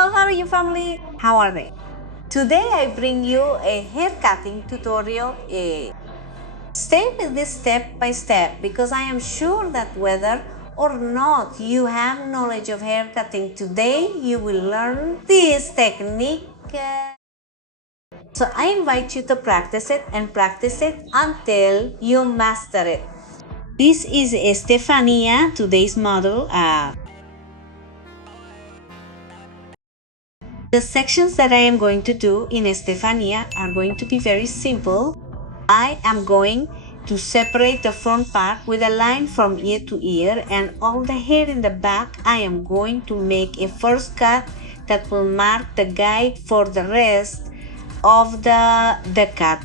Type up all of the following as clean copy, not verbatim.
Hello, how are you family? How are they? Today I bring you a hair cutting tutorial. Stay with this step by step because I am sure that whether or not you have knowledge of hair cutting today, you will learn this technique. So I invite you to practice it and practice it until you master it. This is Estefania, today's model. The sections that I am going to do in Estefania are going to be very simple. I am going to separate the front part with a line from ear to ear, and all the hair in the back I am going to make a first cut that will mark the guide for the rest of the cut.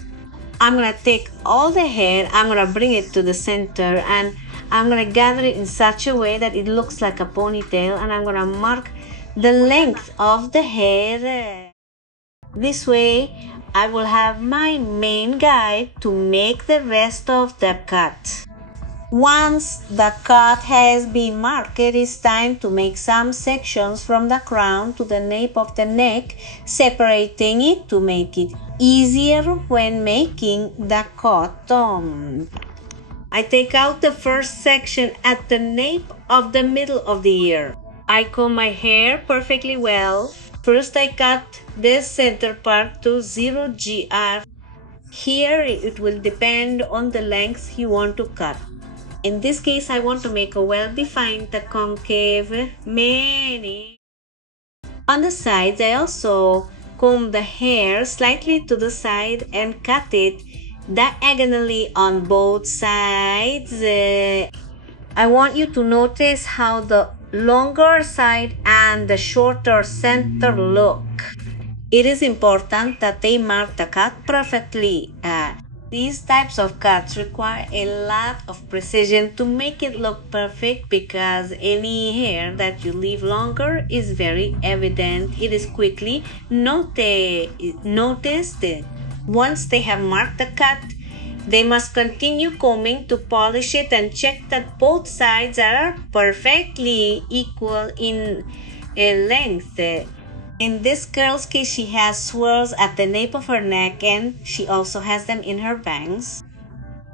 I'm gonna take all the hair, I'm gonna bring it to the center, and I'm gonna gather it in such a way that it looks like a ponytail, and I'm gonna mark the length of the hair. This way I will have my main guide to make the rest of the cut. Once the cut has been marked, it is time to make some sections from the crown to the nape of the neck, separating it to make it easier when making the cut. I take out the first section at the nape of the middle of the ear. I comb my hair perfectly well. First I cut the center part to 0 GR. Here it will depend on the length you want to cut. In this case I want to make a well-defined concave mane. On the sides I also comb the hair slightly to the side and cut it diagonally on both sides. I want you to notice how the longer side and the shorter center look. It is important that they mark the cut perfectly. These types of cuts require a lot of precision to make it look perfect because any hair that you leave longer is very evident. It is quickly noticed. Once they have marked the cut, they must continue combing to polish it and check that both sides are perfectly equal in length. In this girl's case, she has swirls at the nape of her neck and she also has them in her bangs.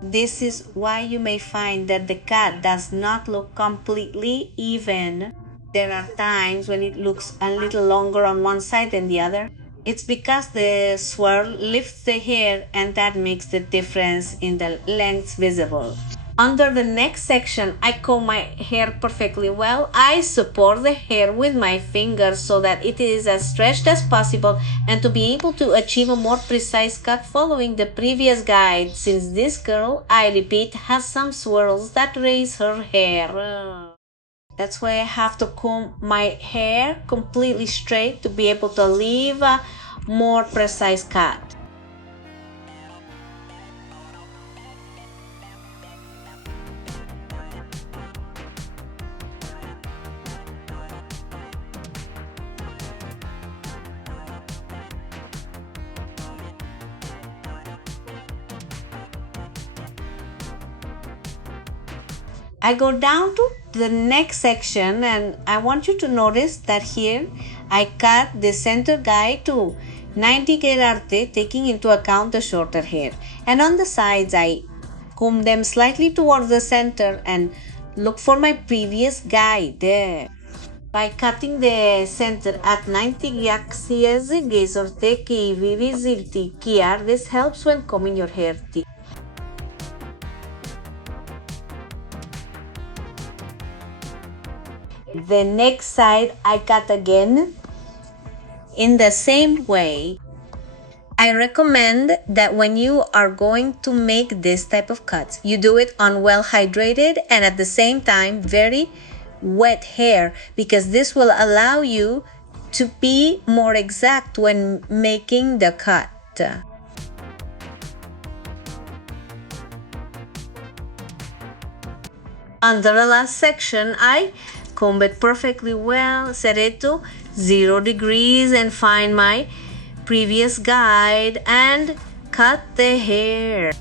This is why you may find that the cut does not look completely even. There are times when it looks a little longer on one side than the other. It's because the swirl lifts the hair and that makes the difference in the length visible. Under the next section, I comb my hair perfectly well. I support the hair with my fingers so that it is as stretched as possible and to be able to achieve a more precise cut following the previous guide, since this girl, I repeat, has some swirls that raise her hair. That's why I have to comb my hair completely straight to be able to leave a more precise cut. I go down to the next section and I want you to notice that here I cut the center guide to 90 grade, taking into account the shorter hair. And on the sides I comb them slightly towards the center and look for my previous guide. By cutting the center at 90 axes, this helps when combing your hair. The next side I cut again in the same way. I recommend that when you are going to make this type of cuts, you do it on well hydrated and at the same time very wet hair, because this will allow you to be more exact when making the cut. Under the last section, I comb it perfectly well, set it to 0 degrees and find my previous guide and cut the hair.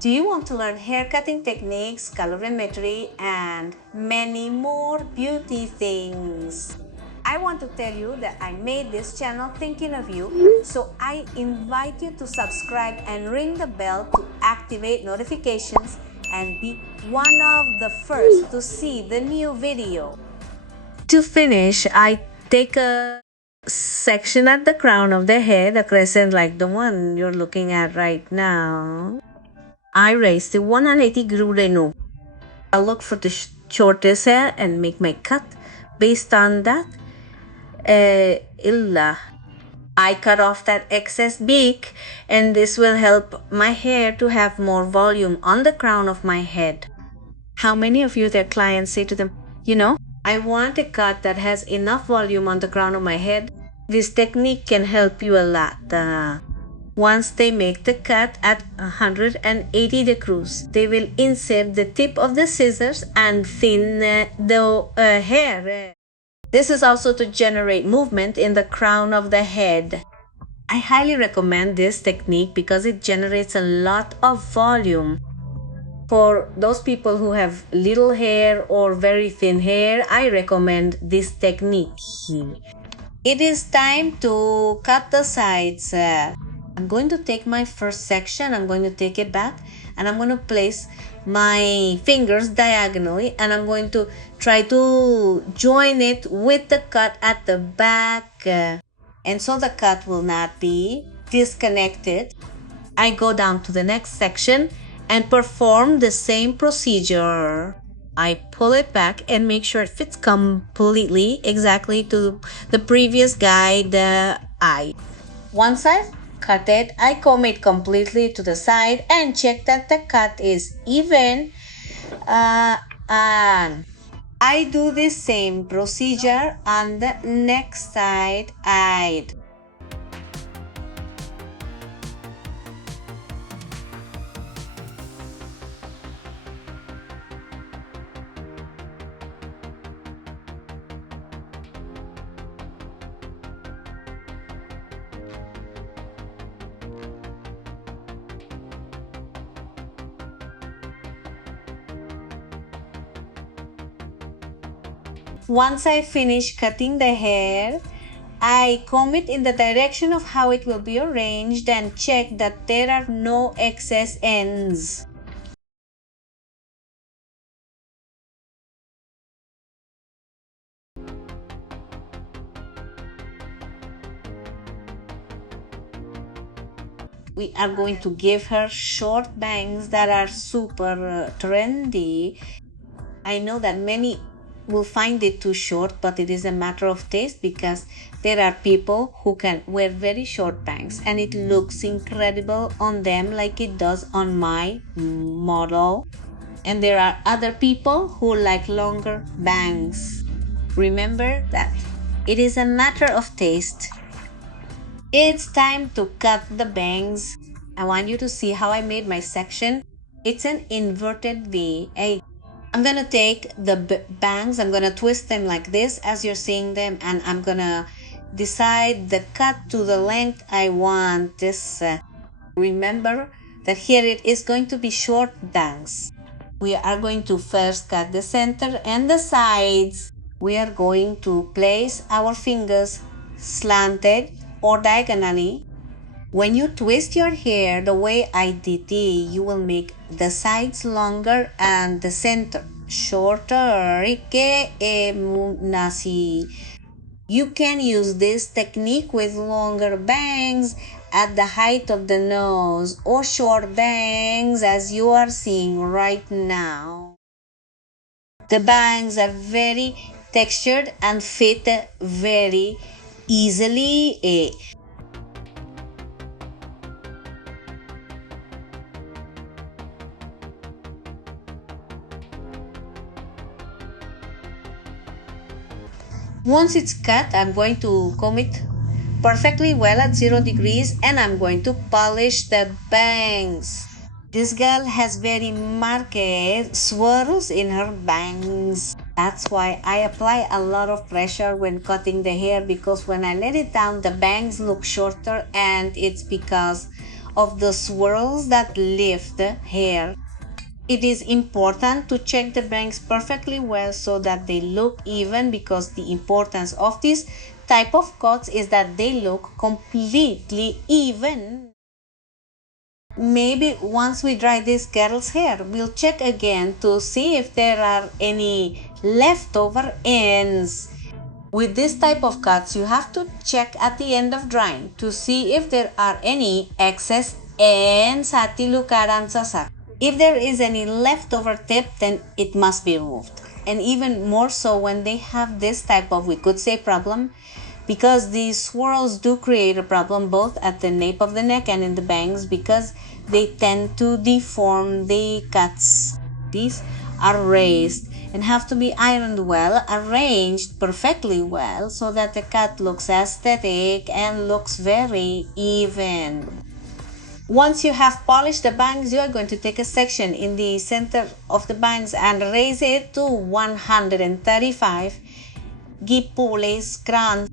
Do you want to learn hair cutting techniques, colorimetry, and many more beauty things? I want to tell you that I made this channel thinking of you, so I invite you to subscribe and ring the bell to activate notifications and be one of the first to see the new video. To finish, I take a section at the crown of the head, a crescent like the one you're looking at right now. I raise the 180 degree. I'll look for the shortest hair and make my cut based on that. I cut off that excess beak, and this will help my hair to have more volume on the crown of my head. How many of you, their clients, say to them, I want a cut that has enough volume on the crown of my head. This technique can help you a lot. Once they make the cut at 180 degrees, they will insert the tip of the scissors and thin the hair. This is also to generate movement in the crown of the head. I highly recommend this technique because it generates a lot of volume. For those people who have little hair or very thin hair, I recommend this technique. It is time to cut the sides. I'm going to take my first section, I'm going to take it back, and I'm going to place my fingers diagonally, and I'm going to try to join it with the cut at the back, and so the cut will not be disconnected. I go down to the next section and perform the same procedure. I pull it back and make sure it fits completely exactly to the previous guide. Once I've cut it, I comb it completely to the side and check that the cut is even. And I do the same procedure on the next side. Once I finish cutting the hair, I comb it in the direction of how it will be arranged and check that there are no excess ends. We are going to give her short bangs that are super trendy. I know that many will find it too short, but it is a matter of taste because there are people who can wear very short bangs and it looks incredible on them like it does on my model. And there are other people who like longer bangs. Remember that it is a matter of taste. It's time to cut the bangs. I want you to see how I made my section. It's an inverted V. I'm gonna take the bangs, I'm gonna twist them like this as you're seeing them, and I'm gonna decide the cut to the length I want this. Remember that here it is going to be short bangs. We are going to first cut the center and the sides. We are going to place our fingers slanted or diagonally. When you twist your hair the way I did, you will make the sides longer and the center shorter. You can use this technique with longer bangs at the height of the nose or short bangs as you are seeing right now. The bangs are very textured and fit very easily. Once it's cut, I'm going to comb it perfectly well at 0 degrees and I'm going to polish the bangs. This girl has very marked swirls in her bangs. That's why I apply a lot of pressure when cutting the hair, because when I let it down, the bangs look shorter, and it's because of the swirls that lift the hair. It is important to check the bangs perfectly well so that they look even, because the importance of this type of cuts is that they look completely even. Maybe once we dry this girl's hair, we'll check again to see if there are any leftover ends. With this type of cuts, you have to check at the end of drying to see if there are any excess ends at the lukaran sasak. If there is any leftover tip, then it must be removed. And even more so when they have this type of, we could say, problem, because these swirls do create a problem both at the nape of the neck and in the bangs, because they tend to deform the cuts. These are raised and have to be ironed well, arranged perfectly well, so that the cut looks aesthetic and looks very even. Once you have polished the bangs, you are going to take a section in the center of the bangs and raise it to 135 gipules crans.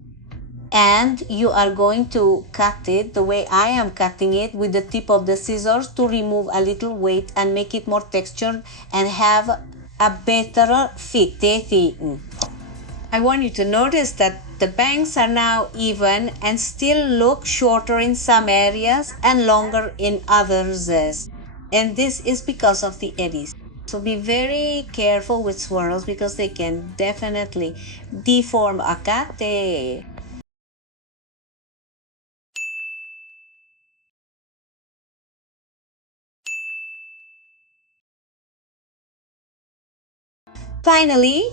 And you are going to cut it the way I am cutting it, with the tip of the scissors, to remove a little weight and make it more textured and have a better fit. I want you to notice that the bangs are now even and still look shorter in some areas and longer in others. And this is because of the eddies. So be very careful with swirls, because they can definitely deform a cut. Finally,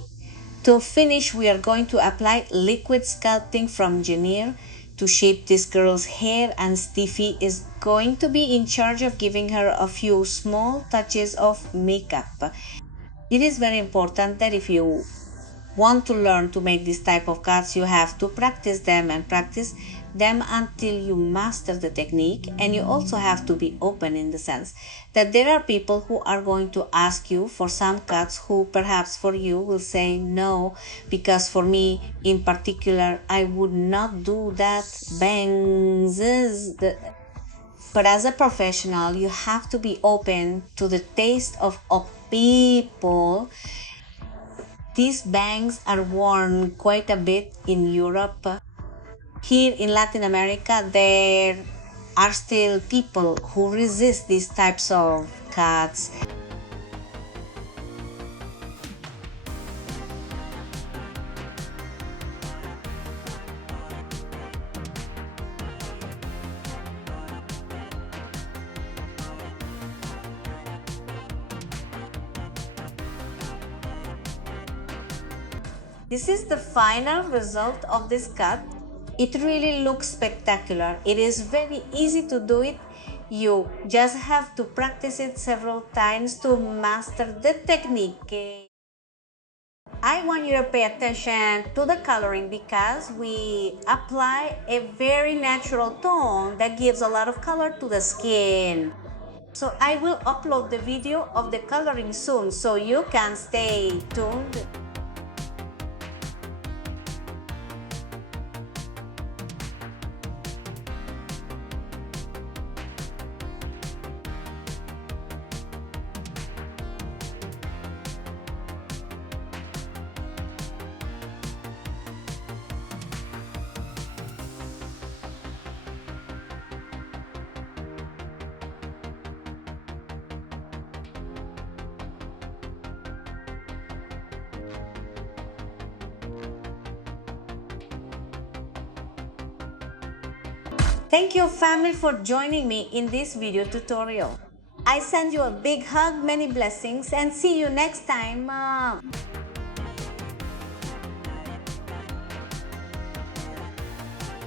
to finish, we are going to apply liquid sculpting from Janir to shape this girl's hair, and Steffi is going to be in charge of giving her a few small touches of makeup. It is very important that if you want to learn to make this type of cuts, you have to practice them and practice them until you master the technique. And you also have to be open, in the sense that there are people who are going to ask you for some cuts who perhaps for you will say no, because for me in particular I would not do that bangs. But as a professional, you have to be open to the taste of people. These bangs are worn quite a bit in Europe. Here in Latin America, there are still people who resist these types of cuts. This is the final result of this cut. It really looks spectacular. It is very easy to do it. You just have to practice it several times to master the technique. I want you to pay attention to the coloring, because we apply a very natural tone that gives a lot of color to the skin. So I will upload the video of the coloring soon, so you can stay tuned. Thank you, family, for joining me in this video tutorial. I send you a big hug, many blessings, and see you next time.